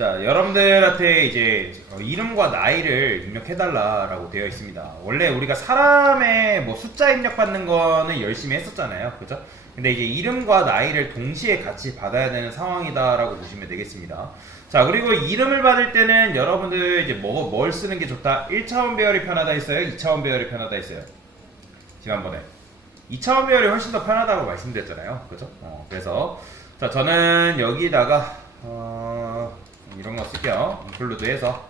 자, 여러분들한테 이제 이름과 나이를 입력해달라라고 되어 있습니다. 원래 우리가 사람의 뭐 숫자 입력받는 거는 열심히 했었잖아요. 그죠? 근데 이제 이름과 나이를 동시에 같이 받아야 되는 상황이다라고 보시면 되겠습니다. 자, 그리고 이름을 받을 때는 여러분들 이제 뭘 쓰는 게 좋다? 1차원 배열이 편하다 했어요? 2차원 배열이 편하다 했어요? 지난번에. 2차원 배열이 훨씬 더 편하다고 말씀드렸잖아요. 그죠? 그래서, 자, 저는 여기다가, 이런 거 쓸게요. include 해서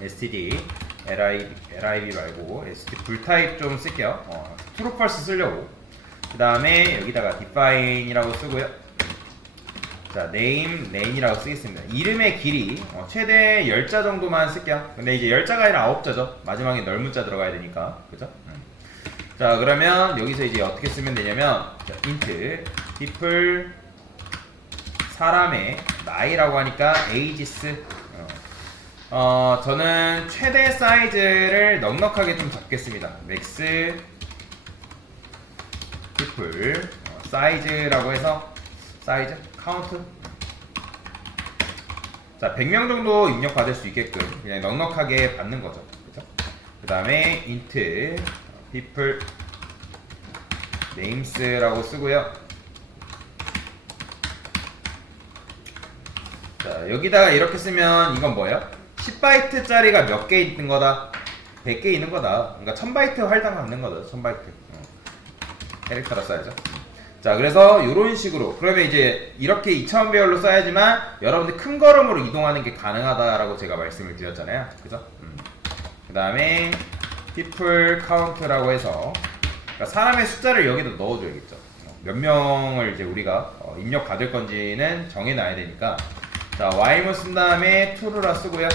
std lib 말고 std 불타입 좀 쓸게요. true false 쓰려고. 그 다음에 여기다가 define이라고 쓰고요. 자, name i라고 쓰겠습니다. 이름의 길이 최대 10자 정도만 쓸게요. 근데 이제 10자가 아니라 9자죠. 마지막에 넓은자 들어가야 되니까. 그죠? 자, 그러면 여기서 이제 어떻게 쓰면 되냐면, 자, int people 사람의 나이라고 하니까 ages. 저는 최대 사이즈를 넉넉하게 좀 잡겠습니다. max people 사이즈라고 해서 사이즈 카운트. 자, 100명 정도 입력 받을 수 있게끔 그냥 넉넉하게 받는 거죠. 그죠? 그 다음에 int people names라고 쓰고요. 자, 여기다가 이렇게 쓰면 이건 뭐예요? 10바이트 짜리가 몇 개 있는 거다? 100개 있는 거다. 그러니까 1000바이트 할당 받는 거죠. 1000바이트. 캐릭터로 써야죠. 자, 그래서 이런 식으로. 그러면 이제 이렇게 2차원 배열로 써야지만 여러분들 큰 걸음으로 이동하는 게 가능하다라고 제가 말씀을 드렸잖아요. 그죠? 그 다음에 people count라고 해서 그러니까 사람의 숫자를 여기다 넣어줘야겠죠. 몇 명을 이제 우리가 입력 받을 건지는 정해놔야 되니까. 자, while문 쓴 다음에 true라 쓰고요.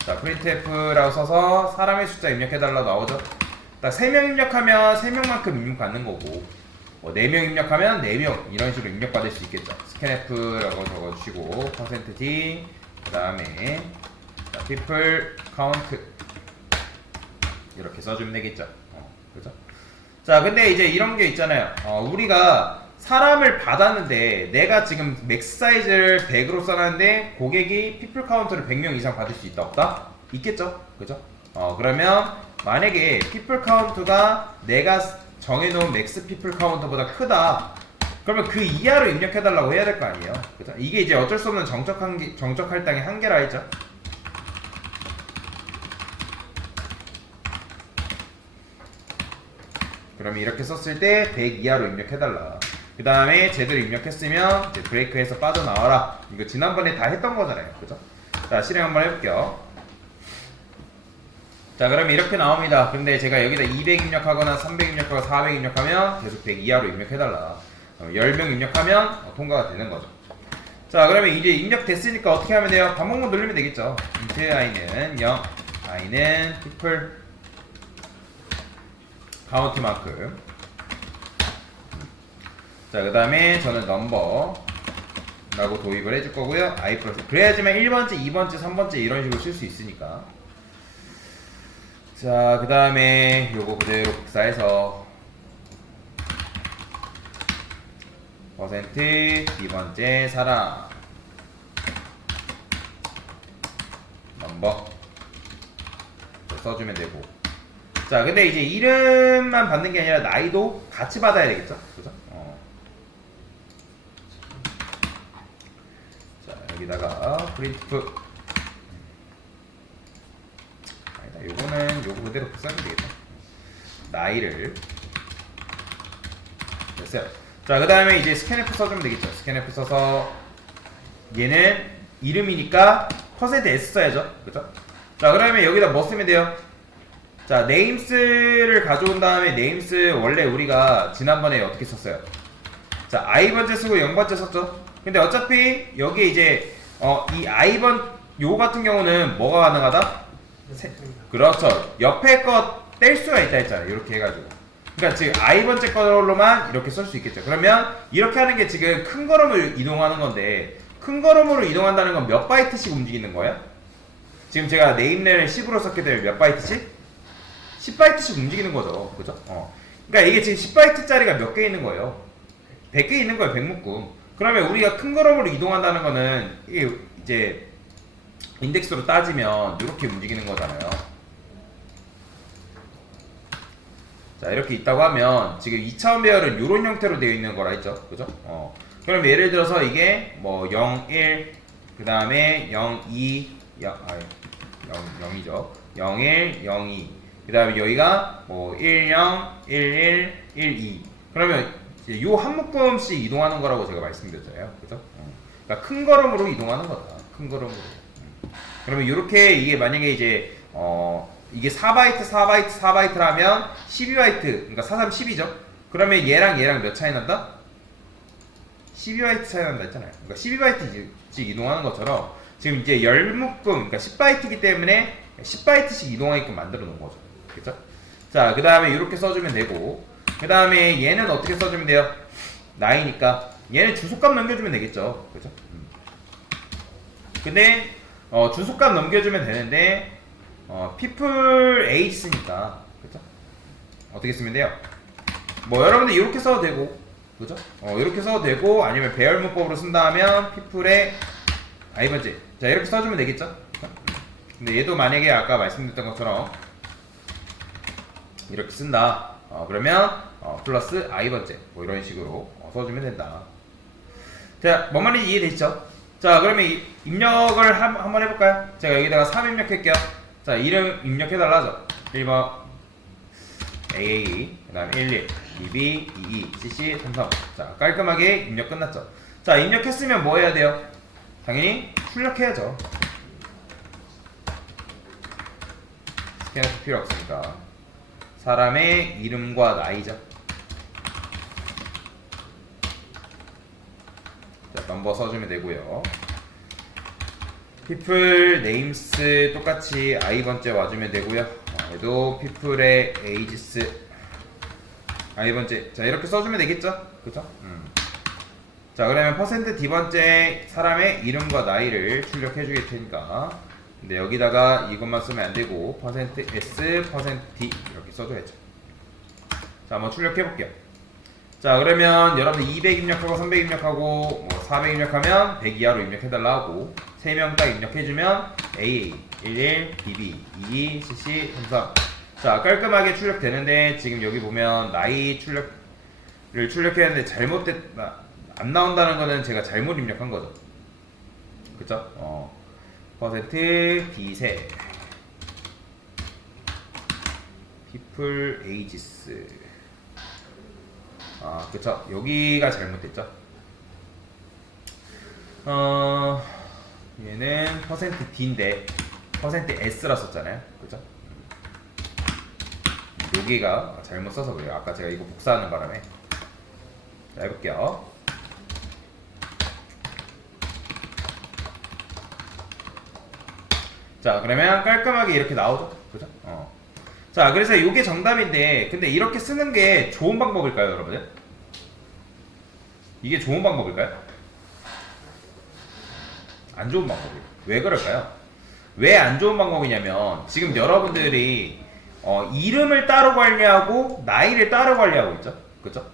자, printf라고 써서 사람의 숫자 입력해달라 나오죠. 딱 3명 입력하면 3명만큼 입력 받는 거고, 4명 입력하면 4명 이런 식으로 입력 받을 수 있겠죠. scanf라고 적어주시고 %d 그 다음에 people count 이렇게 써주면 되겠죠. 그죠? 자, 근데 이제 이런 게 있잖아요. 우리가 사람을 받았는데 내가 지금 맥스 사이즈를 100으로 써놨는데 고객이 people 카운트를 100명 이상 받을 수 있다 없다? 있겠죠? 그죠? 그러면 만약에 people 카운트가 내가 정해놓은 맥스 people 카운트보다 크다, 그러면 그 이하로 입력해달라고 해야 될 거 아니에요. 그죠? 이게 이제 어쩔 수 없는 정적 할당의 한계라 했죠. 그러면 이렇게 썼을 때 100 이하로 입력해달라. 그 다음에 제대로 입력했으면 이제 브레이크에서 빠져나와라. 이거 지난번에 다 했던 거잖아요. 그죠? 자, 실행 한번 해볼게요. 자, 그러면 이렇게 나옵니다. 근데 제가 여기다 200 입력하거나 300 입력하거나 400 입력하면 계속 100 이하로 입력해달라. 10명 입력하면 통과가 되는 거죠. 자, 그러면 이제 입력됐으니까 어떻게 하면 돼요? 반복문 돌리면 되겠죠. int i는 0, i는 people 카운트만큼. 자, 그 다음에 저는 넘버 라고 도입을 해줄 거고요. i 플러스. 그래야지만 1번째, 2번째, 3번째 이런 식으로 쓸 수 있으니까. 자, 그 다음에 요거 그대로 복사해서 퍼센트 2번째 사람 넘버 써주면 되고. 자, 근데 이제 이름만 받는 게 아니라 나이도 같이 받아야 되겠죠? 그죠? 자, 여기다가 printf 아니다, 요거는 요거 그대로 복사하면 되겠다. 나이를 됐어요. 자, 그 다음에 이제 scanf 써주면 되겠죠. scanf 써서 얘는 이름이니까 %s 써야죠. 그죠? 자, 그러면 여기다 뭐 쓰면 돼요? 자, names를 가져온 다음에 names 원래 우리가 지난번에 어떻게 썼어요? 자, i번째 쓰고 0번째 썼죠? 근데 어차피 여기에 이제 이 i번 요 같은 경우는 뭐가 가능하다? 그렇죠. 옆에 거 뗄 수가 있다 했잖아요. 이렇게 해가지고. 그러니까 지금 i번째 걸로만 이렇게 쓸 수 있겠죠. 그러면 이렇게 하는 게 지금 큰 걸음을 이동하는 건데, 큰 걸음으로 이동한다는 건 몇 바이트씩 움직이는 거예요? 지금 제가 네임랜을 10으로 썼기 때문에 몇 바이트씩? 10바이트씩 움직이는 거죠. 그죠? 그러니까 이게 지금 10바이트짜리가 몇 개 있는 거예요? 100개 있는 거예요. 100묶음. 그러면 우리가 큰 걸음으로 이동한다는 거는 이게 이제 인덱스로 따지면 이렇게 움직이는 거잖아요. 자, 이렇게 있다고 하면 지금 2차원 배열은 이런 형태로 되어 있는 거라 했죠. 그죠? 그럼 예를 들어서 이게 뭐 0, 1, 그 다음에 0, 2, 0이죠. 0, 1, 0, 2. 그 다음에 여기가 뭐 1, 0, 1, 1, 1, 2. 그러면 이제 요 한 묶음씩 이동하는 거라고 제가 말씀드렸잖아요. 그죠? 그러니까 큰 걸음으로 이동하는 거다. 큰 걸음으로. 그러면 이렇게 이게 만약에 이제 이게 4바이트 4바이트 4바이트라면 12바이트 그러니까 4, 3, 10이죠. 그러면 얘랑 몇 차이 난다? 12바이트 차이 난다 했잖아요. 그러니까 12바이트씩 이동하는 것처럼 지금 이제 10묶음 그러니까 10바이트이기 때문에 10바이트씩 이동하게끔 만들어 놓은 거죠. 그렇죠? 자, 그 다음에 이렇게 써주면 되고, 그 다음에 얘는 어떻게 써주면 돼요? 나이니까 얘는 주소값 넘겨주면 되겠죠. 그죠? 근데 주소값 넘겨주면 되는데 people age 쓰니까 그죠? 어떻게 쓰면 돼요? 뭐 여러분들 이렇게 써도 되고 그죠? 이렇게 써도 되고 아니면 배열문법으로 쓴다 하면 people의 i번째 자 이렇게 써주면 되겠죠? 그죠? 근데 얘도 만약에 아까 말씀드렸던 것처럼 이렇게 쓴다 그러면 플러스 i번째 뭐 이런 식으로 써주면 된다. 자, 뭔 말인지 이해되시죠? 자, 그러면 입력을 한번 해볼까요? 제가 여기다가 3 입력할게요. 자, 이름 입력해달라죠. 1번 AA, 그 다음에 11, 22, 22, CC, 33. 자, 깔끔하게 입력 끝났죠. 자, 입력했으면 뭐 해야 돼요? 당연히 출력해야죠. 스캐너 필요 없으니까. 사람의 이름과 나이죠. 자, 넘버 써주면 되고요. people names 똑같이 i번째 와주면 되고요. 얘도 people의 ages i번째 자 이렇게 써주면 되겠죠? 그죠? 자 그러면 %d번째 사람의 이름과 나이를 출력해 주길 테니까 근데 여기다가 이것만 쓰면 안 되고 %s %d 이렇게 써줘야죠. 자 한번 출력해 볼게요. 자 그러면 여러분들 200 입력하고 300 입력하고 뭐 400 입력하면 100 이하로 입력해달라 하고 3명 딱 입력해주면 AA 11 BB 22 CC 33 자 깔끔하게 출력되는데 지금 여기 보면 나이 출력을 출력했는데 잘못됐다 안 나온다는 거는 제가 잘못 입력한 거죠. 그쵸? %D세 people ages 그쵸. 여기가 잘못됐죠. 얘는 %D인데 %S라 썼잖아요. 그죠? 여기가 잘못 써서 그래요. 아까 제가 이거 복사하는 바람에. 자, 해볼게요. 자, 그러면 깔끔하게 이렇게 나오죠. 그죠? 자, 그래서 이게 정답인데, 근데 이렇게 쓰는 게 좋은 방법일까요, 여러분들? 이게 좋은 방법일까요? 안 좋은 방법이에요. 왜 그럴까요? 왜 안 좋은 방법이냐면, 지금 여러분들이, 이름을 따로 관리하고, 나이를 따로 관리하고 있죠? 그죠?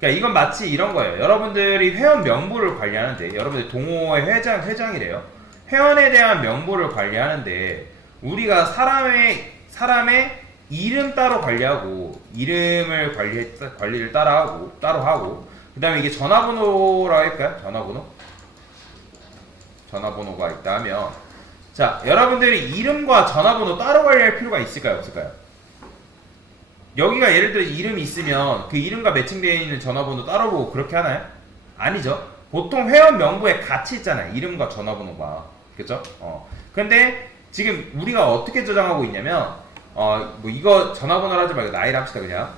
그러니까 이건 마치 이런 거예요. 여러분들이 회원 명부를 관리하는데, 여러분들 동호회 회장이래요. 회원에 대한 명부를 관리하는데, 우리가 사람의 이름 따로 관리하고 이름을 관리를 따로 하고 그 다음에 이게 전화번호라고 할까요? 전화번호가 있다 하면 자 여러분들이 이름과 전화번호 따로 관리할 필요가 있을까요? 없을까요? 여기가 예를 들어 이름이 있으면 그 이름과 매칭되어 있는 전화번호 따로 보고 그렇게 하나요? 아니죠. 보통 회원 명부에 같이 있잖아요. 이름과 전화번호가 그쵸? 근데 지금 우리가 어떻게 저장하고 있냐면 뭐 이거 전화번호를 하지 말고 나이를 합시다 그냥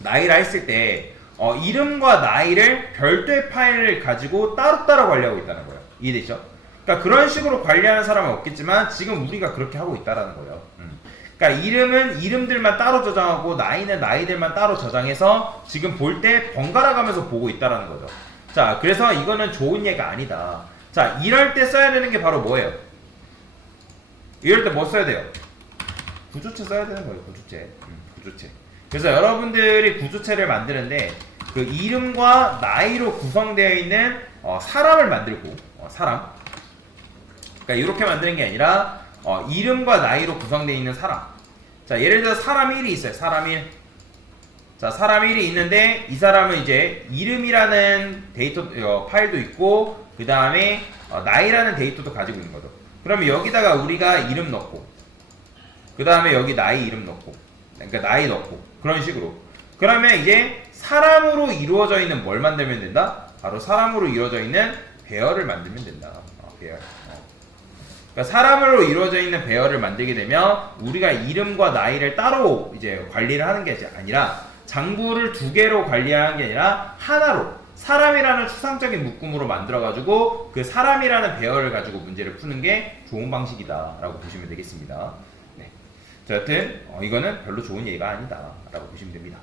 나이를 했을 때 이름과 나이를 별도의 파일을 가지고 따로따로 관리하고 있다는 거예요. 이해되죠? 그러니까 그런 식으로 관리하는 사람은 없겠지만 지금 우리가 그렇게 하고 있다는 거예요. 그러니까 이름은 이름들만 따로 저장하고 나이는 나이들만 따로 저장해서 지금 볼 때 번갈아 가면서 보고 있다는 거죠. 자 그래서 이거는 좋은 예가 아니다. 자 이럴 때 써야 되는 게 바로 뭐예요? 이럴 때 뭐 써야 돼요? 구조체 써야 되는 거예요. 구조체. 그래서 여러분들이 구조체를 만드는데 그 이름과 나이로 구성되어 있는 사람을 만들고 사람. 그러니까 이렇게 만드는 게 아니라 이름과 나이로 구성되어 있는 사람. 자, 예를 들어 사람 1이 있어요. 사람 1. 자, 사람 1이 있는데 이 사람은 이제 이름이라는 데이터 파일도 있고 그 다음에 나이라는 데이터도 가지고 있는 거죠. 그러면 여기다가 우리가 이름 넣고 그 다음에 여기 나이 이름 넣고 그러니까 나이 넣고 그런 식으로 그러면 이제 사람으로 이루어져 있는 뭘 만들면 된다? 바로 사람으로 이루어져 있는 배열을 만들면 된다. 배열. 그러니까 사람으로 이루어져 있는 배열을 만들게 되면 우리가 이름과 나이를 따로 이제 관리를 하는 게 아니라 장부를 두 개로 관리하는 게 아니라 하나로 사람이라는 추상적인 묶음으로 만들어가지고 그 사람이라는 배열을 가지고 문제를 푸는 게 좋은 방식이다라고 보시면 되겠습니다. 네. 자, 여튼 이거는 별로 좋은 예가 아니다라고 보시면 됩니다.